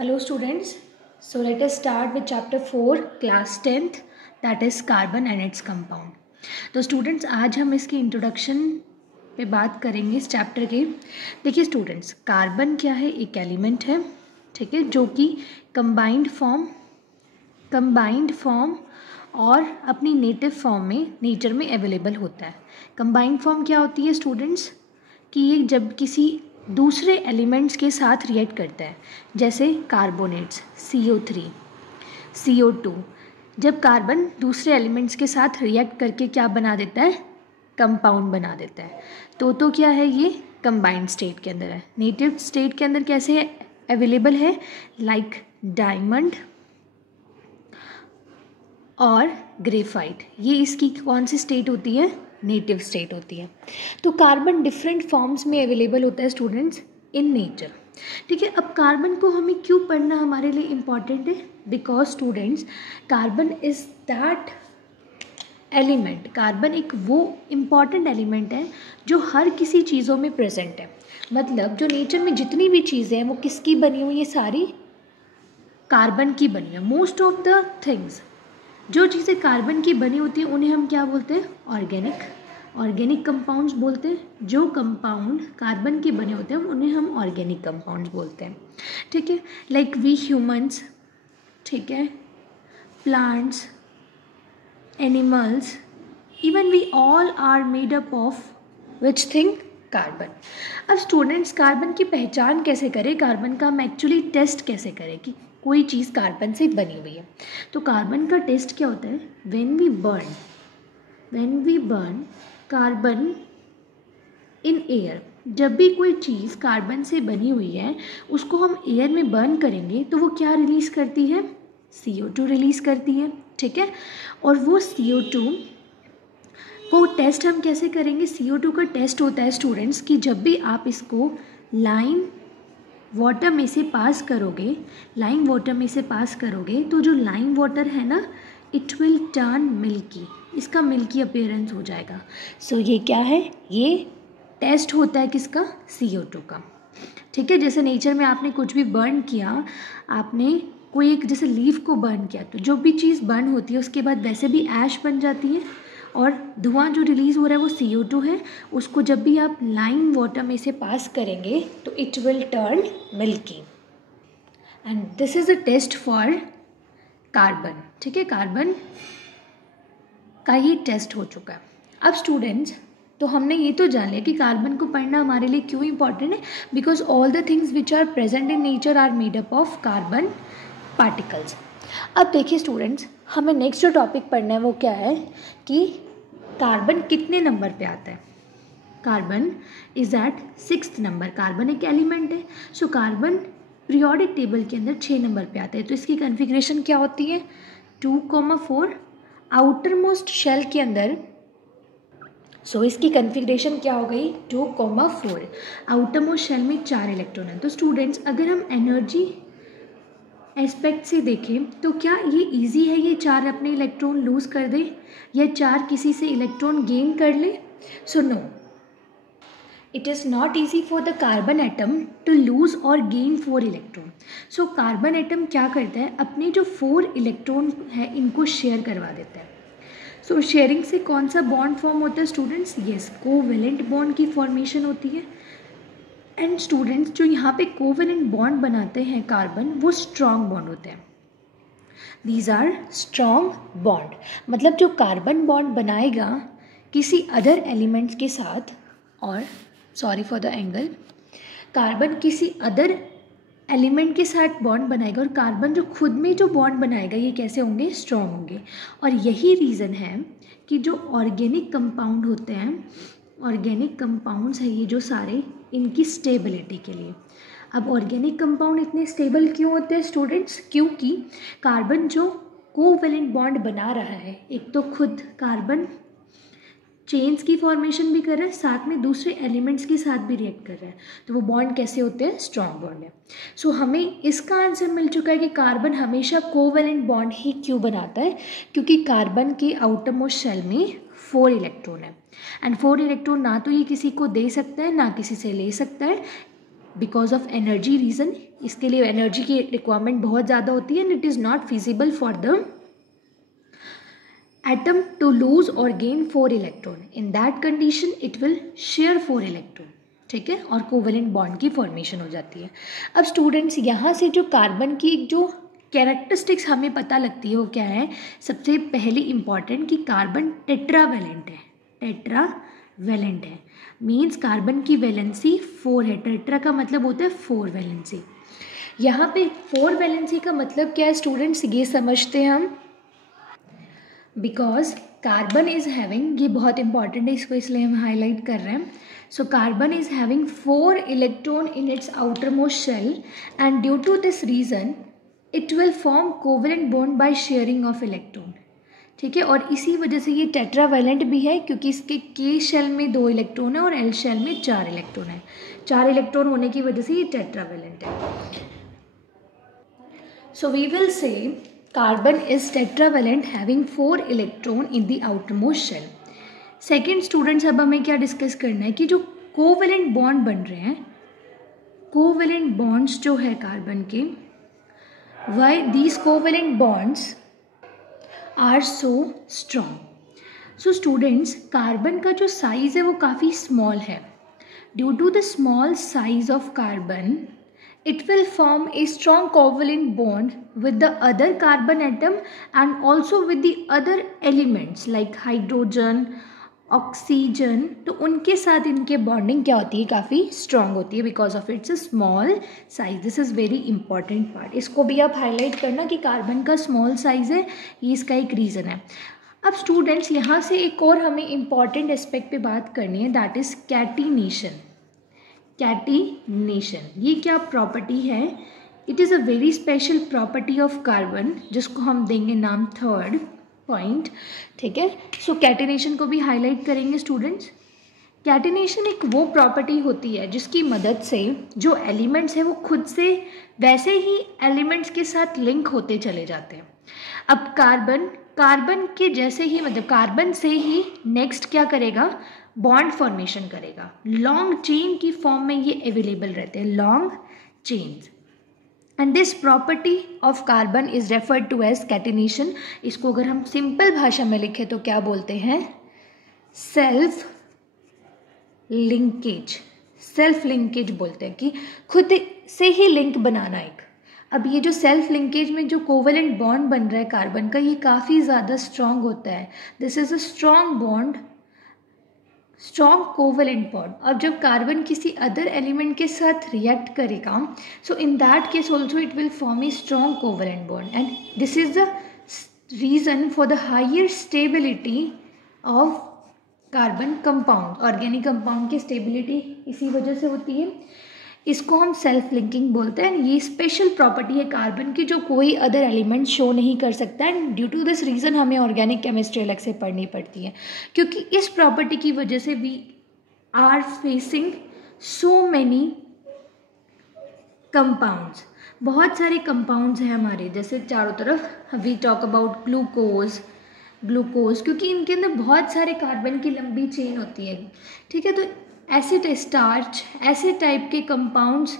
Hello students, so let us start with chapter 4 class 10th, that is carbon and its compound. तो students आज हम इसकी introduction पे बात करेंगे इस चैप्टर के। देखिए स्टूडेंट्स, कार्बन क्या है? एक एलिमेंट है, ठीक है, जो कि कंबाइंड फॉर्म और अपनी नेटिव फॉर्म में नेचर में अवेलेबल होता है। कंबाइंड फॉर्म क्या होती है स्टूडेंट्स? कि ये जब किसी दूसरे एलिमेंट्स के साथ रिएक्ट करता है, जैसे कार्बोनेट्स CO3, CO2, जब कार्बन दूसरे एलिमेंट्स के साथ रिएक्ट करके क्या बना देता है? कंपाउंड बना देता है। तो क्या है? ये कंबाइंड स्टेट के अंदर है। नेटिव स्टेट के अंदर कैसे अवेलेबल है? लाइक डायमंड और ग्रेफाइट। ये इसकी कौन सी स्टेट होती है? नेटिव स्टेट होती है। तो कार्बन डिफरेंट फॉर्म्स में अवेलेबल होता है स्टूडेंट्स इन नेचर, ठीक है। अब कार्बन को हमें क्यों पढ़ना हमारे लिए इम्पॉर्टेंट है? Because students, carbon is that element, carbon एक वो इम्पॉर्टेंट एलिमेंट है जो हर किसी चीज़ों में प्रेजेंट है। मतलब जो नेचर में जितनी भी चीज़ें हैं वो किसकी बनी हुई है? सारी कार्बन की बनी है। मोस्ट ऑफ द थिंग्स, जो चीज़ें कार्बन की बनी होती हैं उन्हें हम क्या बोलते हैं? ऑर्गेनिक कंपाउंड्स बोलते हैं। जो कंपाउंड कार्बन के बने होते हैं उन्हें हम ऑर्गेनिक कंपाउंड्स बोलते हैं, ठीक है। लाइक वी ह्यूमंस, ठीक है, plants, animals, even we all are made up of which thing? Carbon. अब स्टूडेंट्स, कार्बन की पहचान कैसे करें? कार्बन का हम एक्चुअली टेस्ट कैसे करें कि कोई चीज़ कार्बन से बनी हुई है? तो कार्बन का टेस्ट क्या होता है? When we burn carbon in air, जब भी कोई चीज़ कार्बन से बनी हुई है उसको हम एयर में बर्न करेंगे तो वो क्या रिलीज़ करती है? CO2 रिलीज़ करती है, ठीक है। और वो CO2 को टेस्ट हम कैसे करेंगे? CO2 का टेस्ट होता है स्टूडेंट्स कि जब भी आप इसको लाइम वाटर में से पास करोगे तो जो लाइम वाटर है ना, इट विल टर्न मिल्की, इसका मिल्की अपीयरेंस हो जाएगा। सो ये क्या है? ये टेस्ट होता है किसका? CO2 का, ठीक है। जैसे नेचर में आपने कुछ भी बर्न किया, आपने कोई एक जैसे लीफ को बर्न किया, तो जो भी चीज़ बर्न होती है उसके बाद वैसे भी ऐश बन जाती है और धुआं जो रिलीज़ हो रहा है वो CO2 है। उसको जब भी आप लाइम वाटर में से पास करेंगे तो it will turn milky, and this is a test for carbon, ठीक है। कार्बन का ही टेस्ट हो चुका है। अब स्टूडेंट्स, तो हमने ये तो जान लिया कि कार्बन को पढ़ना हमारे लिए क्यों इंपॉर्टेंट है। Because all the things which are present in nature are made up of carbon particles. अब देखिए स्टूडेंट्स, हमें नेक्स्ट जो टॉपिक पढ़ना है वो क्या है कि कार्बन कितने नंबर पे आता है? Carbon is at 6th number. Carbon एक एलिमेंट है, सो कार्बन पीरियोडिक टेबल के अंदर 6 नंबर पे आता है। तो इसकी कन्फिग्रेशन क्या होती है? 2,4 आउटर मोस्ट शेल के अंदर। सो इसकी कन्फिग्रेशन क्या हो गई? 2,4। आउटर मोस्ट शेल में 4 इलेक्ट्रॉन है। तो स्टूडेंट्स, अगर हम एनर्जी एस्पेक्ट से देखें तो क्या ये इजी है ये 4 अपने इलेक्ट्रॉन लूज कर दे या 4 किसी से इलेक्ट्रॉन गेन कर ले? So no, it is not easy for the carbon atom to lose or gain 4 electron. So carbon atom क्या करता है? अपने जो 4 इलेक्ट्रॉन है इनको शेयर करवा देता है। सो शेयरिंग से कौन सा बॉन्ड फॉर्म होता है स्टूडेंट्स? येस, कोवेलेंट बॉन्ड की फॉर्मेशन होती है। एंड स्टूडेंट्स, जो यहाँ पे कोवेलेंट बॉन्ड बनाते हैं कार्बन, वो स्ट्रॉन्ग बॉन्ड होते हैं। These are strong bond. मतलब जो कार्बन बॉन्ड बनाएगा किसी अदर एलिमेंट्स के साथ, और sorry for the angle, carbon किसी अदर एलिमेंट के साथ बॉन्ड बनाएगा और कार्बन जो खुद में जो बॉन्ड बनाएगा ये कैसे होंगे? स्ट्रॉन्ग होंगे। और यही रीज़न है कि जो ऑर्गेनिक कंपाउंड होते हैं, ऑर्गेनिक कंपाउंड्स हैं ये जो सारे, इनकी स्टेबिलिटी के लिए। अब ऑर्गेनिक कंपाउंड इतने स्टेबल क्यों होते हैं स्टूडेंट्स? क्योंकि कार्बन जो कोवेलेंट बॉन्ड बना रहा है, एक तो खुद कार्बन चेन्स की फॉर्मेशन भी कर रहा है, साथ में दूसरे एलिमेंट्स के साथ भी रिएक्ट कर रहा है। तो वो बॉन्ड कैसे होते हैं? स्ट्रॉन्ग बॉन्ड है। सो हमें इसका आंसर मिल चुका है कि कार्बन हमेशा कोवेलेंट बॉन्ड ही क्यों बनाता है? क्योंकि कार्बन के आउटर मोस्ट शेल में 4 इलेक्ट्रॉन है, एंड 4 इलेक्ट्रॉन ना तो ये किसी को दे सकता है ना किसी से ले सकता है। बिकॉज ऑफ एनर्जी रीज़न, इसके लिए एनर्जी की रिक्वायरमेंट बहुत ज़्यादा होती है, and it is not feasible for the atom to lose or gain 4 electron. In that condition it will share 4 electron. ठीक है, और कोवेलेंट बॉन्ड की फॉर्मेशन हो जाती है. अब स्टूडेंट्स यहाँ से जो कार्बन की एक जो कैरेक्टरिस्टिक्स हमें पता लगती है वो क्या है, सबसे पहली इंपॉर्टेंट कि कार्बन टेट्रावेलेंट है. टेट्रावेलेंट है मीन्स कार्बन की वैलेंसी 4 है. टेट्रा का मतलब होता है 4 वैलेंसी. यहाँ पे 4 वैलेंसी का मतलब क्या है स्टूडेंट्स, ये समझते हैं हम. बिकॉज कार्बन इज हैविंग, ये बहुत इंपॉर्टेंट है, इसको इसलिए हम हाईलाइट कर रहे हैं. So carbon is having 4 electron in its outer most shell, and due to this reason it will form covalent bond by sharing of electron. ठीक है, और इसी वजह से ये टेट्रावेलेंट भी है क्योंकि इसके के शेल में 2 इलेक्ट्रॉन है और एल शेल में 4 इलेक्ट्रॉन है. 4 इलेक्ट्रॉन होने की वजह से ये टेट्रावेलेंट है. So we will say carbon is tetravalent having 4 electron in the outermost shell. Second students, अब हमें क्या डिस्कस करना है कि जो कोवेलेंट बॉन्ड बन रहे हैं, कोवेलेंट बॉन्ड्स जो है कार्बन के, why these covalent bonds are so strong. So students, carbon का जो साइज है वो काफ़ी स्मॉल है. Due to the small size of carbon it will form a strong covalent bond with the other carbon atom and also with the other elements like hydrogen, oxygen. तो उनके साथ इनके बॉन्डिंग क्या होती है, काफ़ी स्ट्रॉन्ग होती है because of its small size. This is very important part. इसको भी आप हाईलाइट करना कि कार्बन का स्मॉल साइज है, ये इसका एक रीज़न है. अब स्टूडेंट्स, यहाँ से एक और हमें इंपॉर्टेंट एस्पेक्ट पे बात करनी है, दैट इज़ कैटिनेशन. कैटिनेशन ये क्या प्रॉपर्टी है, it is a very special property of carbon जिसको हम देंगे नाम थर्ड पॉइंट. ठीक है, सो कैटिनेशन को भी हाईलाइट करेंगे स्टूडेंट्स. कैटिनेशन एक वो प्रॉपर्टी होती है जिसकी मदद से जो एलिमेंट्स हैं वो खुद से वैसे ही एलिमेंट्स के साथ लिंक होते चले जाते हैं. अब कार्बन के जैसे ही मतलब कार्बन से ही नेक्स्ट क्या करेगा, बॉन्ड फॉर्मेशन करेगा. लॉन्ग चेन की फॉर्म में ये अवेलेबल रहते हैं, long chains. And this property of carbon is referred to as catenation. इसको अगर हम सिंपल भाषा में लिखें तो क्या बोलते हैं, सेल्फ लिंकेज. सेल्फ लिंकेज बोलते हैं कि खुद से ही लिंक बनाना एक. अब ये जो सेल्फ लिंकेज में जो कोवेलेंट बॉन्ड बन रहा है कार्बन का, ये काफ़ी ज़्यादा स्ट्रॉन्ग होता है. This is a strong bond, strong covalent bond. अब जब कार्बन किसी अदर एलिमेंट के साथ रिएक्ट करेगा, so in that case also it will form a strong covalent bond, and this is the reason for the higher stability of carbon compound. Organic compound की stability इसी वजह से होती है. इसको हम सेल्फ लिंकिंग बोलते हैं. ये स्पेशल प्रॉपर्टी है कार्बन की जो कोई अदर एलिमेंट शो नहीं कर सकता, and due to this reason हमें ऑर्गेनिक केमिस्ट्री अलग से पढ़नी पड़ती है क्योंकि इस प्रॉपर्टी की वजह से we are facing so many compounds. बहुत सारे कंपाउंड्स हैं हमारे, जैसे चारों तरफ वी टॉक अबाउट ग्लूकोज क्योंकि इनके अंदर बहुत सारे कार्बन की लंबी चेन होती है. ठीक है, तो एसिड स्टार्च ऐसे टाइप के कंपाउंड्स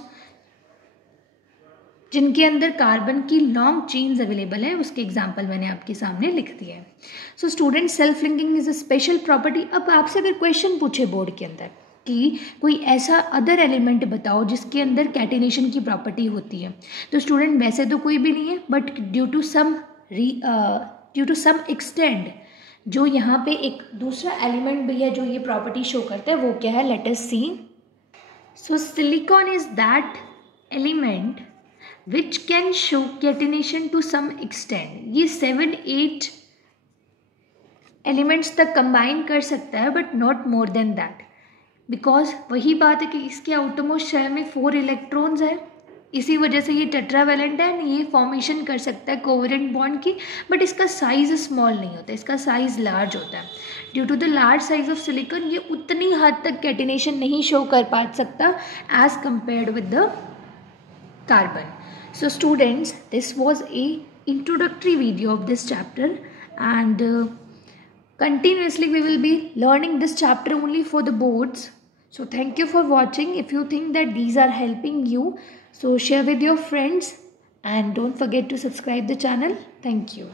जिनके अंदर कार्बन की लॉन्ग चेन्स अवेलेबल है, उसके एग्जांपल मैंने आपके सामने लिख दिया है. So student, self linking is a special property. अब आपसे अगर क्वेश्चन पूछे बोर्ड के अंदर कि कोई ऐसा अदर एलिमेंट बताओ जिसके अंदर कैटिनेशन की प्रॉपर्टी होती है, तो स्टूडेंट वैसे तो कोई भी नहीं है, but due to some extend जो यहाँ पे एक दूसरा एलिमेंट भी है जो ये प्रॉपर्टी शो करता है, वो क्या है, let us see. So silicon is that element which can show catenation to some extend. ये 7-8 एलिमेंट्स तक कंबाइन कर सकता है, but not more than that. Because वही बात है कि इसके आउटरमोस्ट शेल में 4 इलेक्ट्रॉन्स है, इसी वजह से ये टेट्रावेलेंट है एंड ये फॉर्मेशन कर सकता है कोवेलेंट बॉन्ड की, बट इसका साइज स्मॉल नहीं होता, इसका साइज लार्ज होता है. Due to the large size of silicon ये उतनी हद तक कैटिनेशन नहीं शो कर पा सकता as compared with the carbon. So students, this was a introductory video of this chapter, and continuously we will be learning this chapter only for the boards. So thank you for watching. If you think that these are helping you, so share with your friends and don't forget to subscribe the channel. Thank you.